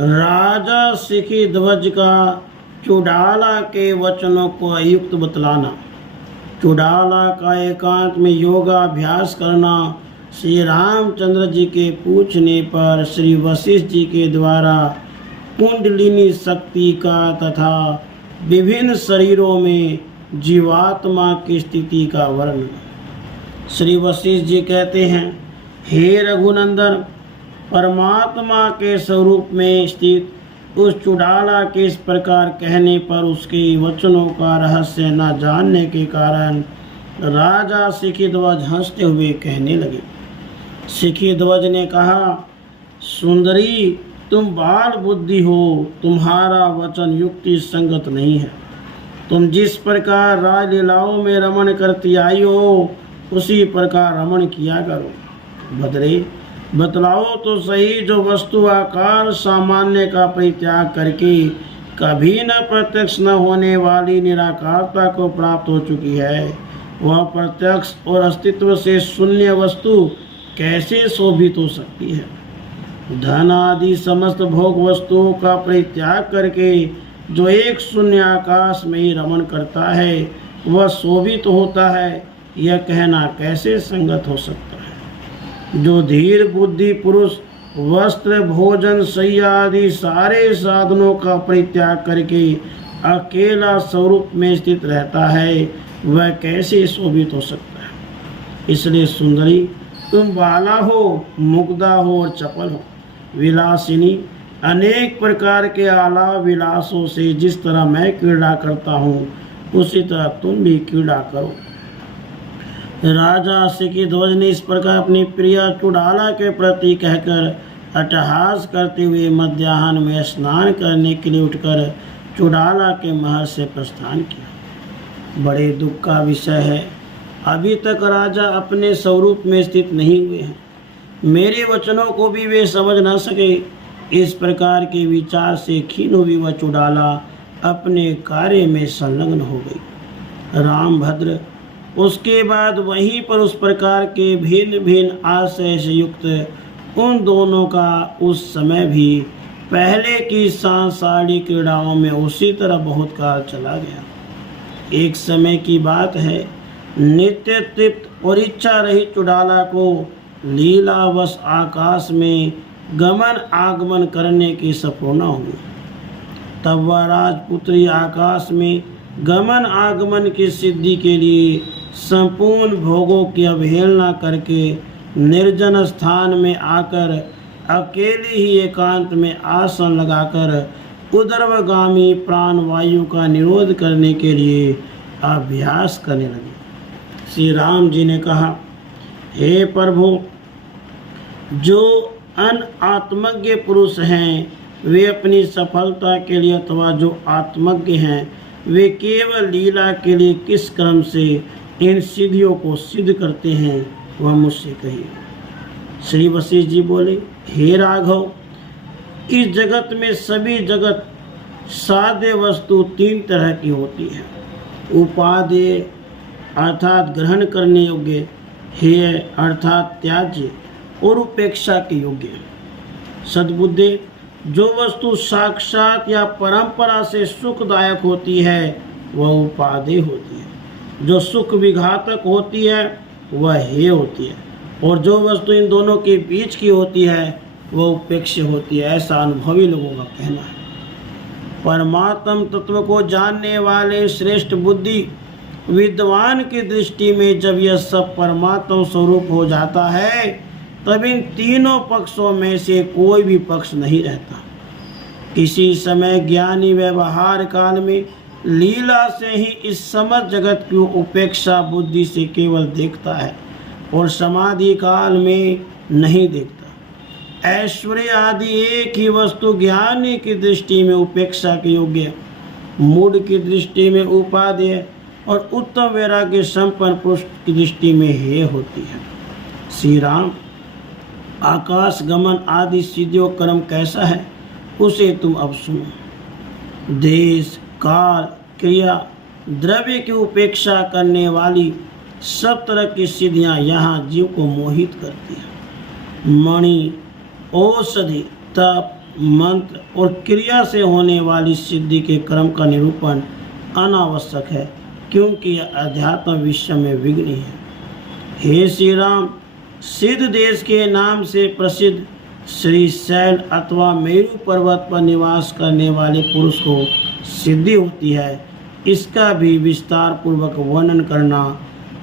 राजा सिखी ध्वज का चुड़ाला के वचनों को अयुक्त बतलाना। चुड़ाला का एकांत में योगाभ्यास करना। श्री रामचंद्र जी के पूछने पर श्री वशिष्ठ जी के द्वारा कुंडलिनी शक्ति का तथा विभिन्न शरीरों में जीवात्मा की स्थिति का वर्णन। श्री वशिष्ठ जी कहते हैं, हे रघुनंदन, परमात्मा के स्वरूप में स्थित उस चुड़ाला के इस प्रकार कहने पर उसके वचनों का रहस्य न जानने के कारण राजा सिखीध्वज हंसते हुए कहने लगे। सिखीध्वज ने कहा, सुंदरी, तुम बाल बुद्धि हो, तुम्हारा वचन युक्ति संगत नहीं है। तुम जिस प्रकार राजलीलाओं में रमण करती आई हो उसी प्रकार रमण किया करो। भद्रे, बतलाओ तो सही, जो वस्तु आकार सामान्य का परित्याग करके कभी न प्रत्यक्ष न होने वाली निराकारता को प्राप्त हो चुकी है, वह प्रत्यक्ष और अस्तित्व से शून्य वस्तु कैसे शोभित हो सकती है। धन आदि समस्त भोग वस्तुओं का परित्याग करके जो एक शून्य आकाश में ही रमण करता है वह शोभित होता है, यह कहना कैसे संगत हो सकता है। जो धीर बुद्धि पुरुष वस्त्र भोजन शय्या आदि सारे साधनों का परित्याग करके अकेला स्वरूप में स्थित रहता है वह कैसे शोभित हो सकता है। इसलिए सुंदरी, तुम बाला हो, मुग्धा हो और चपल हो, विलासिनी, अनेक प्रकार के आला विलासों से जिस तरह मैं क्रीड़ा करता हूँ उसी तरह तुम भी क्रीड़ा करो। राजा सिखीध्वज ने इस प्रकार अपनी प्रिया चुड़ाला के प्रति कहकर अट्टहास करते हुए मध्याह्न में स्नान करने के लिए उठकर चुड़ाला के महल से प्रस्थान किया। बड़े दुख का विषय है, अभी तक राजा अपने स्वरूप में स्थित नहीं हुए हैं। मेरे वचनों को भी वे समझ न सके। इस प्रकार के विचार से खीन हुई वह चुड़ाला अपने कार्य में संलग्न हो गई। रामभद्र, उसके बाद वहीं पर उस प्रकार के भिन्न भिन्न आशय से युक्त उन दोनों का उस समय भी पहले की सांसारिक क्रीड़ाओं में उसी तरह बहुत काल चला गया। एक समय की बात है, नित्य तृप्त और इच्छा रहित चुड़ाला को लीलावश आकाश में गमन आगमन करने की सपना हुई। तब वह राजपुत्री आकाश में गमन आगमन की सिद्धि के लिए संपूर्ण भोगों की अवहेलना करके निर्जन स्थान में आकर अकेले ही एकांत में आसन लगाकर उदरवगामी प्राण वायु का निरोध करने के लिए अभ्यास करने लगे। श्री राम जी ने कहा, हे प्रभु, जो अनात्मज्ञ पुरुष हैं वे अपनी सफलता के लिए अथवा जो आत्मज्ञ हैं वे केवल लीला के लिए किस क्रम से इन सिद्धियों को सिद्ध करते हैं वह मुझसे कहिए। श्री वशिष्ठ जी बोले, हे राघव, इस जगत में सभी जगत साध्य वस्तु तीन तरह की होती है, उपादेय अर्थात ग्रहण करने योग्य, हेय अर्थात त्याज्य और उपेक्षा के योग्य। सद्बुद्धे, जो वस्तु साक्षात या परंपरा से सुखदायक होती है वह उपादेय होती है, जो सुख विघातक होती है वह हेय होती है, और जो वस्तु इन दोनों के बीच की होती है वह उपेक्ष्य होती है। ऐसा अनुभवी लोगों का कहना है। परमात्म तत्व को जानने वाले श्रेष्ठ बुद्धि विद्वान की दृष्टि में जब यह सब परमात्म स्वरूप हो जाता है तब इन तीनों पक्षों में से कोई भी पक्ष नहीं रहता। किसी समय ज्ञानी व्यवहार काल में लीला से ही इस समस्त जगत की उपेक्षा बुद्धि से केवल देखता है और समाधि काल में नहीं देखता। ऐश्वर्य आदि एक ही वस्तु ज्ञानी की दृष्टि में उपेक्षा के योग्य, मूढ़ की दृष्टि में उपादेय और उत्तम वैराग्य संपन्न पुरुष की दृष्टि में हेय होती है। श्री राम, आकाश गमन आदि सिद्धियों कर्म कैसा है उसे तुम अब सुनो। देश काल क्रिया द्रव्य की उपेक्षा करने वाली सब तरह की सिद्धियां यहाँ जीव को मोहित करती हैं। मणि औषधि, तप, मंत्र और क्रिया से होने वाली सिद्धि के क्रम का निरूपण अनावश्यक है, क्योंकि यह अध्यात्म विषय में विघ्न है। हे श्री राम, सिद्ध देश के नाम से प्रसिद्ध श्री शैल अथवा मेरु पर्वत पर निवास करने वाले पुरुष को सिद्धि होती है, इसका भी विस्तार पूर्वक वर्णन करना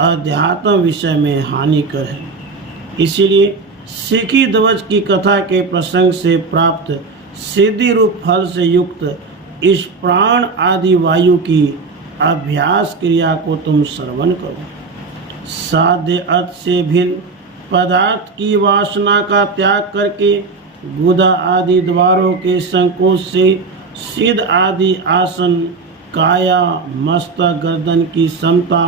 अध्यात्म विषय में हानिकर है। इसीलिए सिखी ध्वज की कथा के प्रसंग से प्राप्त सिद्धि रूप फल से युक्त इस प्राण आदि वायु की अभ्यास क्रिया को तुम श्रवण करो। साध्य अर्थ से भिन्न पदार्थ की वासना का त्याग करके गुदा आदि द्वारों के संकोच से सिद्ध आदि आसन, काया, मस्तक, गर्दन की समता,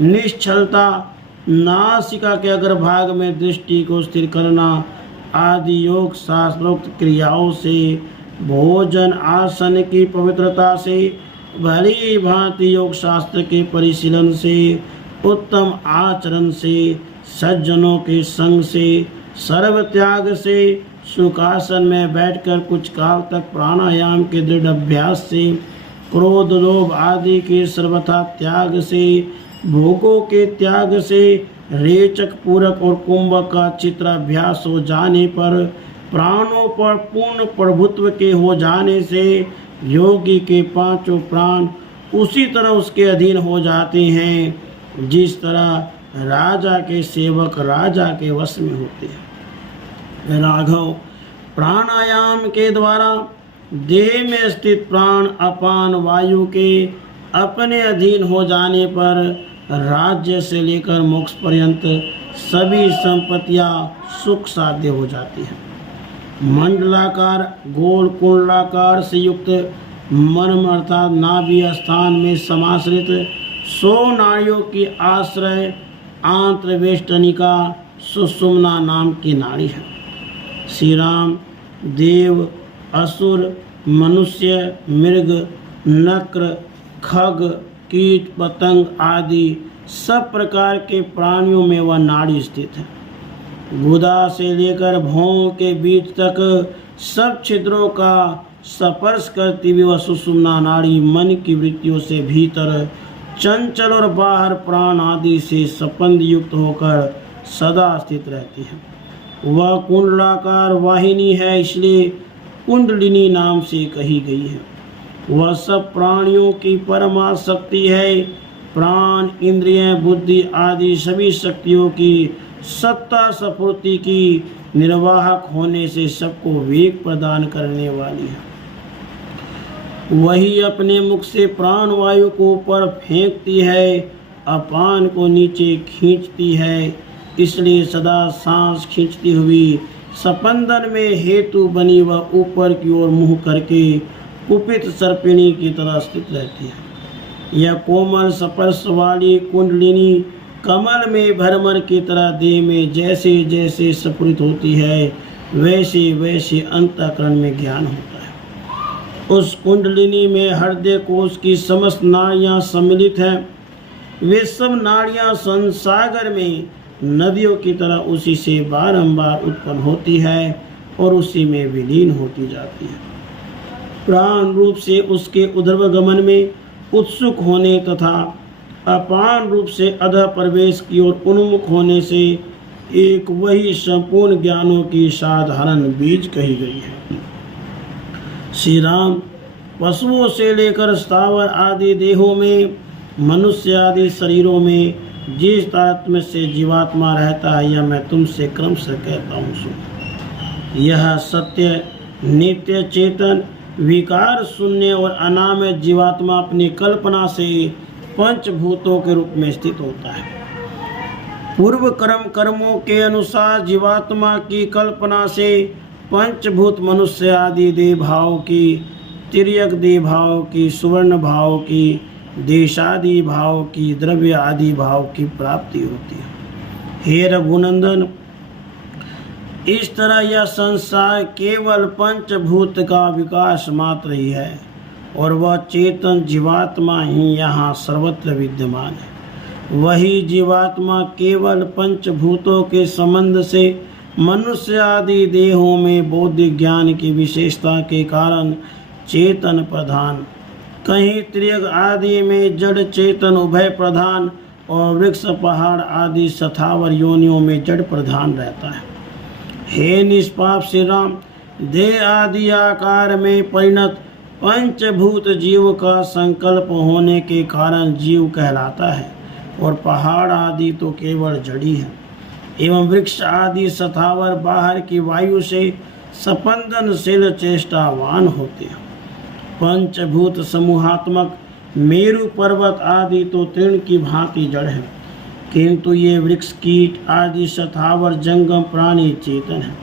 निश्चलता, नासिका के अग्रभाग में दृष्टि को स्थिर करना आदि योग शास्त्रोक्त क्रियाओं से, भोजन आसन की पवित्रता से, भली भांति योग शास्त्र के परिशीलन से, उत्तम आचरण से, सज्जनों के संग से, सर्व त्याग से, सुखासन में बैठकर कुछ काल तक प्राणायाम के दृढ़ अभ्यास से, क्रोध लोभ आदि के सर्वथा त्याग से, भोगों के त्याग से, रेचक पूरक और कुंभक का चित्राभ्यास हो जाने पर, प्राणों पर पूर्ण प्रभुत्व के हो जाने से योगी के पांचों प्राण उसी तरह उसके अधीन हो जाते हैं जिस तरह राजा के सेवक राजा के वश में होते हैं। राघव, प्राणायाम के द्वारा देह में स्थित प्राण अपान वायु के अपने अधीन हो जाने पर राज्य से लेकर मोक्ष पर्यंत सभी संपत्तियां सुख साध्य हो जाती हैं। मंडलाकार गोल कुंडलाकार से युक्त मर्म अर्थात नाभि स्थान में समाश्रित 100 नाड़ियों की आश्रय आंत्रवेष्टनिका सुषुम्ना नाम की नाड़ी है। श्री राम, देव, असुर, मनुष्य, मृग, नक्र, खग, कीट, पतंग आदि सब प्रकार के प्राणियों में वह नाड़ी स्थित है। गुदा से लेकर भौं के बीच तक सब छिद्रों का स्पर्श करती हुई वह सुषुम्ना नाड़ी मन की वृत्तियों से भीतर चंचल और बाहर प्राण आदि से संबंध युक्त होकर सदा स्थित रहती है। वह कुंडलाकार वाहिनी है, इसलिए कुंडलिनी नाम से कही गई है। वह सब प्राणियों की परमा शक्ति है। प्राण, इंद्रिय, बुद्धि आदि सभी शक्तियों की सत्ता स्फूर्ति की निर्वाहक होने से सबको वेग प्रदान करने वाली है। वही अपने मुख से प्राण वायु को ऊपर फेंकती है, अपान को नीचे खींचती है, इसलिए सदा सांस खींचती हुई स्पंदन में हेतु बनी वह ऊपर की ओर मुँह करके कुपित सर्पिणी की तरह स्थित रहती है। यह कोमल स्पर्श वाली कुंडलिनी कमल में भ्रमर की तरह देह में जैसे जैसे स्फुरित होती है वैसे वैसे अंतःकरण में ज्ञान होता है। उस कुंडलिनी में हृदय कोश की समस्त नाड़ियाँ सम्मिलित हैं। वे सब नाड़ियाँ संसागर में नदियों की तरह उसी से बारंबार उत्पन्न होती है और उसी में विलीन होती जाती है। प्राण रूप से उसके उदरगमन में उत्सुक होने तथा अपान रूप से अधः प्रवेश की ओर उन्मुख होने से एक वही संपूर्ण ज्ञानों की साधारण बीज कही गई है। श्री राम, पशुओं से लेकर स्थावर आदि देहों में, मनुष्य आदि शरीरों में जिस तारतम्य से जीवात्मा रहता है, यह मैं तुमसे क्रमशः कहता हूँ सुन। यह सत्य, नित्य, चेतन, विकार शून्य और अनामय जीवात्मा अपनी कल्पना से पंचभूतों के रूप में स्थित होता है। पूर्व कर्मों के अनुसार जीवात्मा की कल्पना से पंचभूत मनुष्य आदि देह भाव की, तिर्यक देह भाव की, सुवर्ण भाव की, देशादि भाव की, द्रव्य आदि भाव की प्राप्ति होती है। हे रघुनंदन, इस तरह यह संसार केवल पंचभूत का विकास मात्र ही है और वह चेतन जीवात्मा ही यहाँ सर्वत्र विद्यमान है। वही जीवात्मा केवल पंचभूतों के संबंध से मनुष्य आदि देहों में बौद्धिक ज्ञान की विशेषता के कारण चेतन प्रधान, कहीं त्रियग आदि में जड़ चेतन उभय प्रधान और वृक्ष पहाड़ आदि सथावर योनियों में जड़ प्रधान रहता है। हे निष्पाप श्री राम, देह आदि आकार में परिणत पंचभूत जीव का संकल्प होने के कारण जीव कहलाता है और पहाड़ आदि तो केवल जड़ी है एवं वृक्ष आदि सथावर बाहर की वायु से स्पंदनशील चेष्टावान होते हैं। पंचभूत समूहात्मक मेरु पर्वत आदि तो तृण की भांति जड़ है, किंतु ये वृक्ष कीट आदि सथावर जंगम प्राणी चेतन है।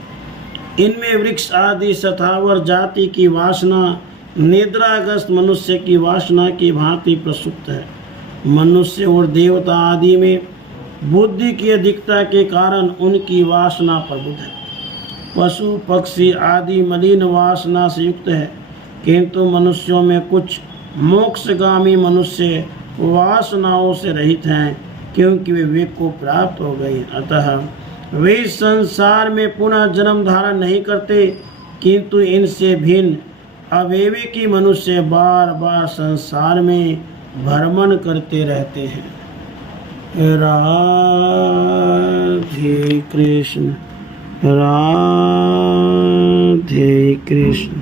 इनमें वृक्ष आदि सथावर जाति की वासना निद्राग्रस्त मनुष्य की वासना की भांति प्रसुप्त है। मनुष्य और देवता आदि में बुद्धि की अधिकता के कारण उनकी वासना प्रबुद्ध है। पशु पक्षी आदि मलिन वासना से युक्त है, किंतु मनुष्यों में कुछ मोक्षगामी मनुष्य वासनाओं से रहित हैं, क्योंकि वे विवेक को प्राप्त हो गए। अतः वे संसार में पुनः जन्म धारण नहीं करते, किंतु इनसे भिन्न अविवेकी मनुष्य बार बार संसार में भ्रमण करते रहते हैं। राधे कृष्ण, राधे कृष्ण।